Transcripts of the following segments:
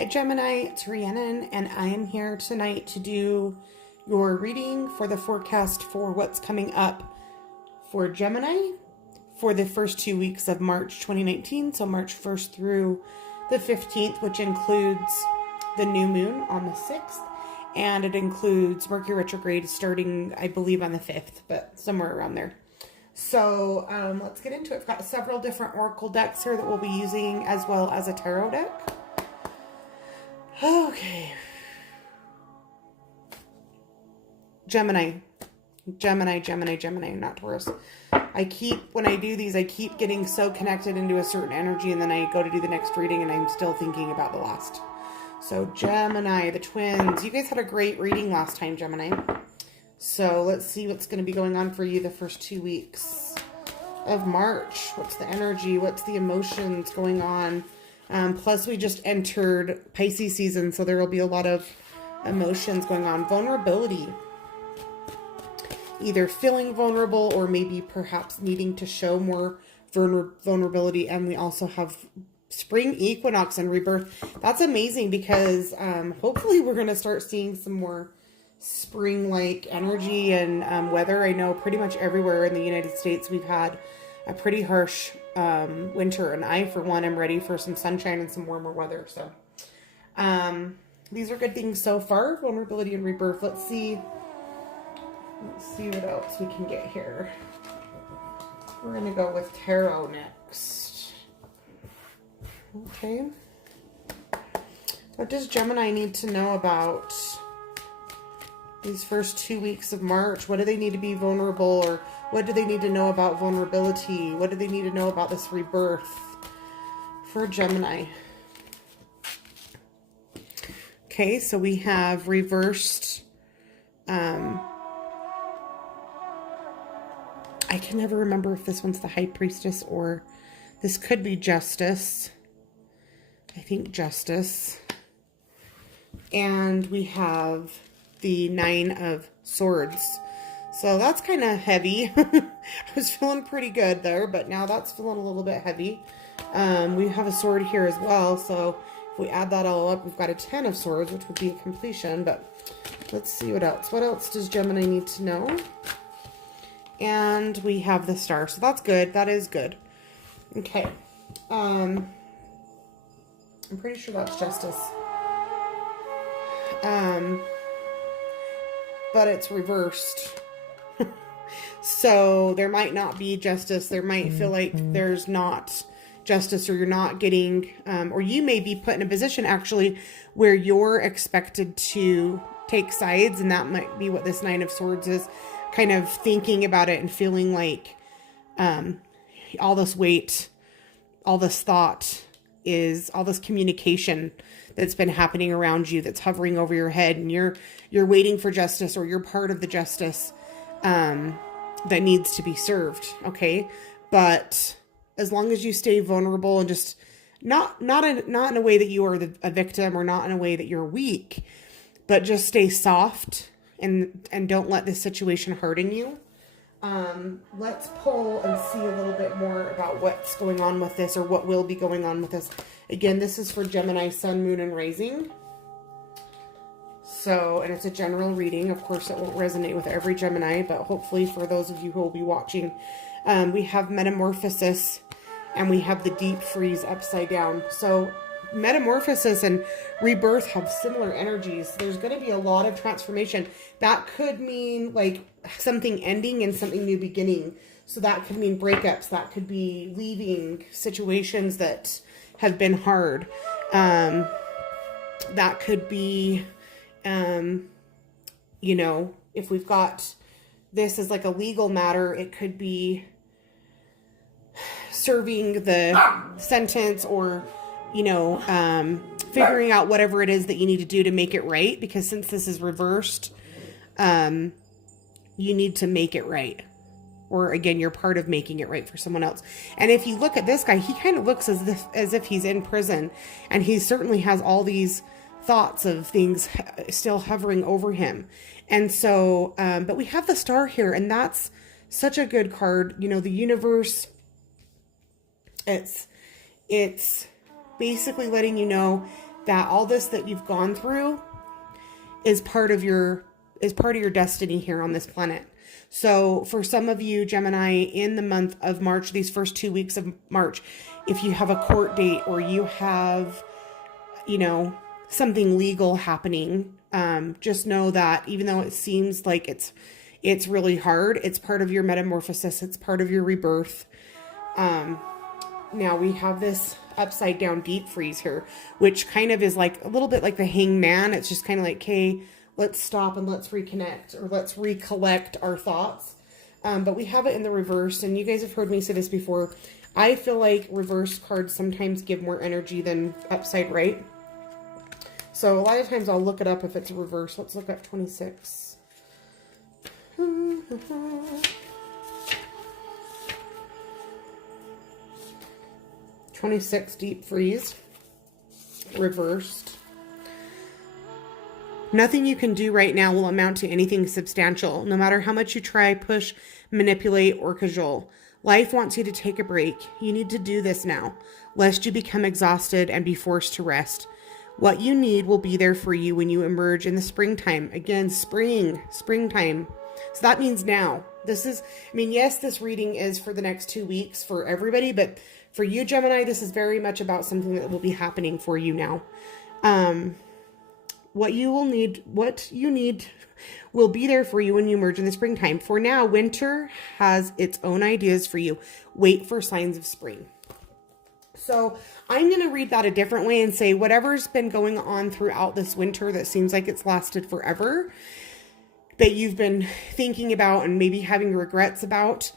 Hi Gemini, it's Rhiannon, and I am here tonight to do your reading for the forecast for what's coming up for Gemini for the first 2 weeks of March 2019, so March 1st through the 15th, which includes the new moon on the 6th, and it includes Mercury retrograde starting, I believe, on the 5th, but somewhere around there. So let's get into it. I've got several different oracle decks here that we'll be using, as well as a tarot deck. Okay. Gemini, not Taurus. When I do these, I keep getting so connected into a certain energy, and then I go to do the next reading and I'm still thinking about the last. So Gemini, the twins, you guys had a great reading last time, Gemini. So let's see what's going to be going on for you the first 2 weeks of March. What's the energy? What's the emotions going on? Plus, we just entered Pisces season, so there will be a lot of emotions going on. Vulnerability. Either feeling vulnerable or maybe perhaps needing to show more vulnerability. And we also have spring equinox and rebirth. That's amazing because hopefully we're going to start seeing some more spring-like energy and weather. I know pretty much everywhere in the United States we've had a pretty harsh winter, and I, for one, am ready for some sunshine and some warmer weather. So these are good things so far. Vulnerability and rebirth. Let's see what else we can get here. We're gonna go with tarot next. Okay. What does Gemini need to know about these first 2 weeks of March? What do they need to be vulnerable, or what do they need to know about vulnerability? What do they need to know about this rebirth for Gemini? Okay, so we have reversed. I can never remember if this one's the High Priestess or this could be Justice. I think Justice. And we have the Nine of Swords. So that's kind of heavy. I was feeling pretty good there, but now that's feeling a little bit heavy. We have a sword here as well, so if we add that all up, we've got a 10 of Swords, which would be a completion, but let's see what else. What else does Gemini need to know? And we have the Star, so that's good. That is good. Okay. I'm pretty sure that's Justice. But it's reversed. So there might not be justice. There might feel like there's not justice, or you're not getting, or you may be put in a position actually where you're expected to take sides, and that might be what this Nine of Swords is, kind of thinking about it and feeling like all this weight, all this thought is, all this communication that's been happening around you, that's hovering over your head, and you're waiting for justice, or you're part of the justice that needs to be served. Okay, but as long as you stay vulnerable and just not in a way that you are a victim, or not in a way that you're weak, but just stay soft and don't let this situation hurting you. Let's pull and see a little bit more about what's going on with this, or what will be going on with this. Again, this is for Gemini, Sun, Moon, and Rising. So, and it's a general reading. Of course, it won't resonate with every Gemini, but hopefully for those of you who will be watching, we have Metamorphosis, and we have the Deep Freeze upside down. So Metamorphosis and rebirth have similar energies. There's going to be a lot of transformation. That could mean like something ending and something new beginning. So that could mean breakups. That could be leaving situations that have been hard. That could be, you know, if we've got this as like a legal matter, it could be serving the sentence, or you know, figuring out whatever it is that you need to do to make it right. Because since this is reversed, you need to make it right. Or again, you're part of making it right for someone else. And if you look at this guy, he kind of looks as if he's in prison. And he certainly has all these thoughts of things still hovering over him. And so, but we have the Star here, and that's such a good card. You know, the universe, it's basically letting you know that all this that you've gone through is part of your destiny here on this planet. So for some of you, Gemini, in the month of March, these first 2 weeks of March, if you have a court date or you have, you know, something legal happening, just know that even though it seems like it's really hard, it's part of your metamorphosis. It's part of your rebirth. Now we have this upside down deep freeze here, which kind of is like a little bit like the hangman. It's just kind of like, okay, let's stop and let's reconnect, or let's recollect our thoughts. But we have it in the reverse, and you guys have heard me say this before. I feel like reverse cards sometimes give more energy than upside right. So a lot of times I'll look it up if it's a reverse. Let's look up 26. 26 deep freeze, reversed. Nothing you can do right now will amount to anything substantial, no matter how much you try, push, manipulate, or cajole. Life wants you to take a break. You need to do this now, lest you become exhausted and be forced to rest. What you need will be there for you when you emerge in the springtime. Again, springtime. So that means now. This is, I mean, yes, this reading is for the next 2 weeks for everybody, but for you, Gemini, this is very much about something that will be happening for you now. What you need will be there for you when you emerge in the springtime. For now, winter has its own ideas for you. Wait for signs of spring. So I'm going to read that a different way and say whatever's been going on throughout this winter that seems like it's lasted forever, that you've been thinking about and maybe having regrets about,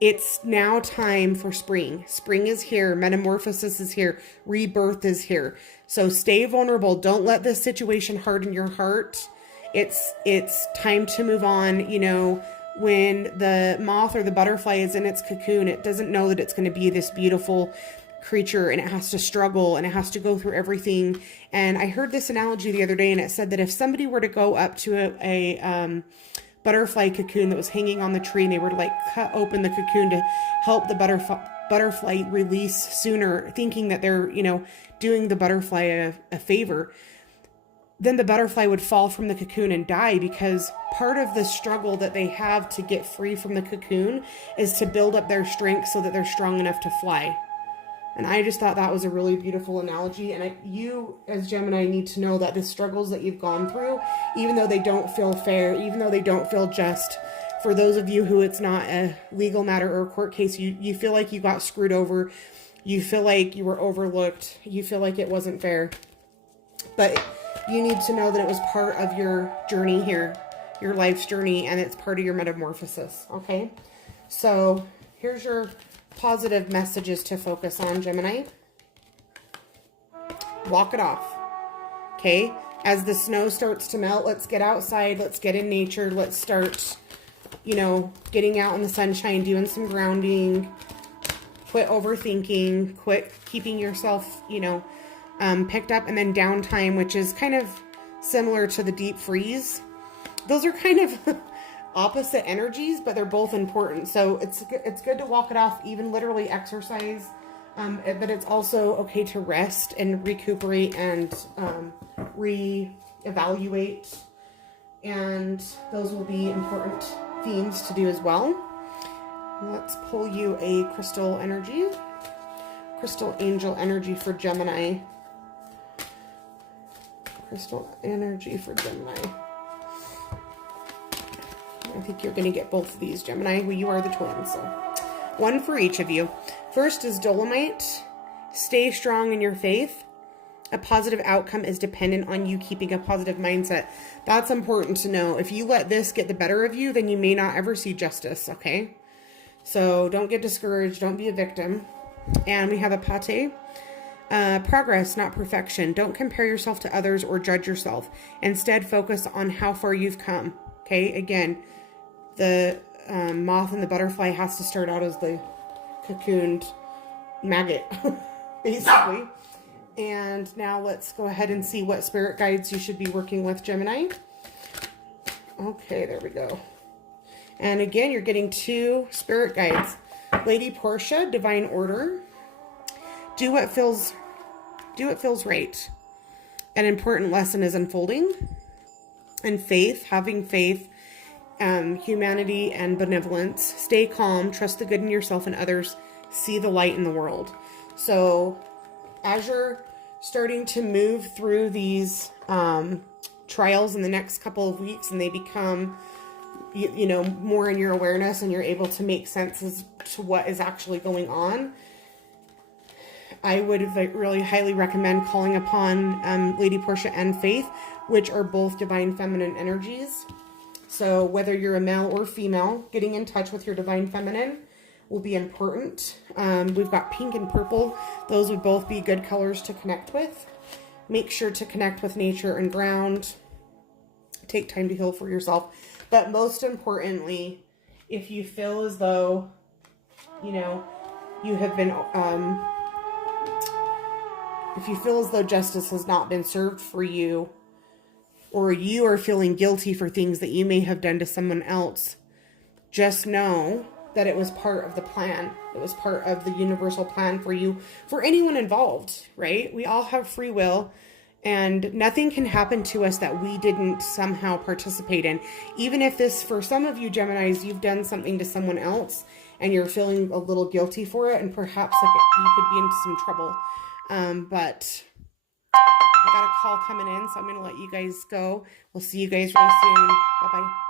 it's now time for spring. Spring is here. Metamorphosis is here. Rebirth is here. So stay vulnerable. Don't let this situation harden your heart. It's time to move on. You know, when the moth or the butterfly is in its cocoon, it doesn't know that it's going to be this beautiful creature, and it has to struggle and it has to go through everything. And I heard this analogy the other day, and it said that if somebody were to go up to a butterfly cocoon that was hanging on the tree, and they were to like cut open the cocoon to help the butterfly release sooner, thinking that they're, you know, doing the butterfly a favor, then the butterfly would fall from the cocoon and die, because part of the struggle that they have to get free from the cocoon is to build up their strength so that they're strong enough to fly. And I just thought that was a really beautiful analogy. And you, as Gemini, need to know that the struggles that you've gone through, even though they don't feel fair, even though they don't feel just, for those of you who it's not a legal matter or a court case, you feel like you got screwed over, you feel like you were overlooked, you feel like it wasn't fair. But you need to know that it was part of your journey here, your life's journey, and it's part of your metamorphosis, okay? So here's your positive messages to focus on, Gemini. Walk it off. Okay? As the snow starts to melt, let's get outside. Let's get in nature. Let's start, you know, getting out in the sunshine, doing some grounding. Quit overthinking. Quit keeping yourself, you know, picked up. And then downtime, which is kind of similar to the deep freeze. Those are kind of opposite energies, but they're both important. So it's good to walk it off, even literally exercise, but it's also okay to rest and recuperate and reevaluate, and those will be important themes to do as well. Let's pull you a crystal angel energy for Gemini. Crystal energy for Gemini. I think you're going to get both of these, Gemini. Well, you are the twins, so one for each of you. First is Dolomite. Stay strong in your faith. A positive outcome is dependent on you keeping a positive mindset. That's important to know. If you let this get the better of you, then you may not ever see justice, okay? So don't get discouraged. Don't be a victim. And we have a Pate. Progress, not perfection. Don't compare yourself to others or judge yourself. Instead, focus on how far you've come. Okay, again, the moth and the butterfly has to start out as the cocooned maggot, basically. And now let's go ahead and see what spirit guides you should be working with, Gemini. Okay, there we go. And again, you're getting 2 spirit guides. Lady Portia, Divine Order. Do what feels right. an important lesson is unfolding. And faith, having faith, humanity, and benevolence. Stay calm, trust the good in yourself and others, see the light in the world. So as you're starting to move through these trials in the next couple of weeks, and they become, you know, more in your awareness, and you're able to make sense as to what is actually going on, I would really highly recommend calling upon Lady Portia and Faith, which are both divine feminine energies. So whether you're a male or female, getting in touch with your divine feminine will be important. We've got pink and purple. Those would both be good colors to connect with. Make sure to connect with nature and ground. Take time to heal for yourself. But most importantly, if you feel as though, you know, you have been, if you feel as though justice has not been served for you, or you are feeling guilty for things that you may have done to someone else, just know that it was part of the plan. It was part of the universal plan for you, for anyone involved, right? We all have free will, and nothing can happen to us that we didn't somehow participate in. Even if this, for some of you Geminis, you've done something to someone else and you're feeling a little guilty for it, and perhaps like you could be into some trouble. But I got a call coming in, so I'm going to let you guys go. We'll see you guys really soon. Bye-bye.